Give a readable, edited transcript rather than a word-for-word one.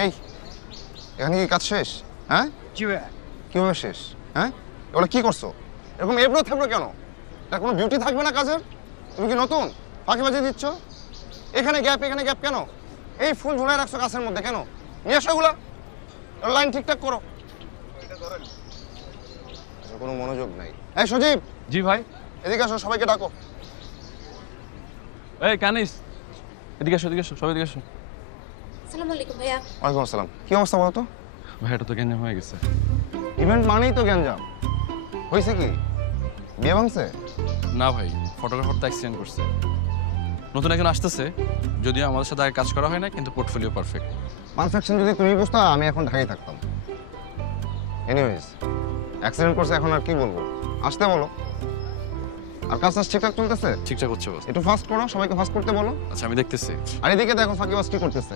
এই এখানে কি কাজ শেষ? হ্যাঁ জি ভাইয়া। কিভাবে শেষ? হ্যাঁ ওগুলো কি করছো? এরকম এবড়ো থেবড়ো কেন? এটা কোনো বিউটি থাকবে না কাজের? তুমি কি নতুন ফাঁকিবাজি দিচ্ছ? এখানে গ্যাপ কেন? এই ফুল ঝুলায় রাখছো গাছের মধ্যে কেন? নিয়ে আসো ওগুলা, লাইন ঠিকঠাক করো। আচ্ছা, কোনো মনোযোগ নাই। এই সজীব, জি ভাই। এদিকে আসো, সবাইকে ডাকো। এই কানিস, এদিকে আসো, সবাই এদিকে আসো। আসসালামু আলাইকুম ভাইয়া। ওয়ালাইকুম আসসালাম। কি অবস্থা বলো তো? ভাই এটা তো গ্যাঞ্জাম হয়ে গেছে। ইভেন্ট মানেই তো গ্যাঞ্জাম। হয়েছে কি, বিয়ে ভাঙছে? না ভাই, ফটোগ্রাফার তো অ্যাক্সিডেন্ট করছে। নতুন একজন আসতেছে, যদিও আমাদের সাথে আগে কাজ করা হয় না, কিন্তু পোর্টফোলিও পারফেক্ট। পারফেকশন যদি তুমি বুঝতো, আমি এখন ঢাকায় থাকতাম। এনিওয়েজ, অ্যাক্সিডেন্ট করছে, এখন আর কি বলবো? আসতে বলো। আর কাজ ঠিকঠাক চলতেছে? ঠিকঠাক হচ্ছে বস। একটু ফাস্ট করো, সবাইকে ফাস্ট করতে বলো। আচ্ছা আমি দেখতেছি। আর এদিকে দেখো ফাঁকিবাজ কি করতেছে।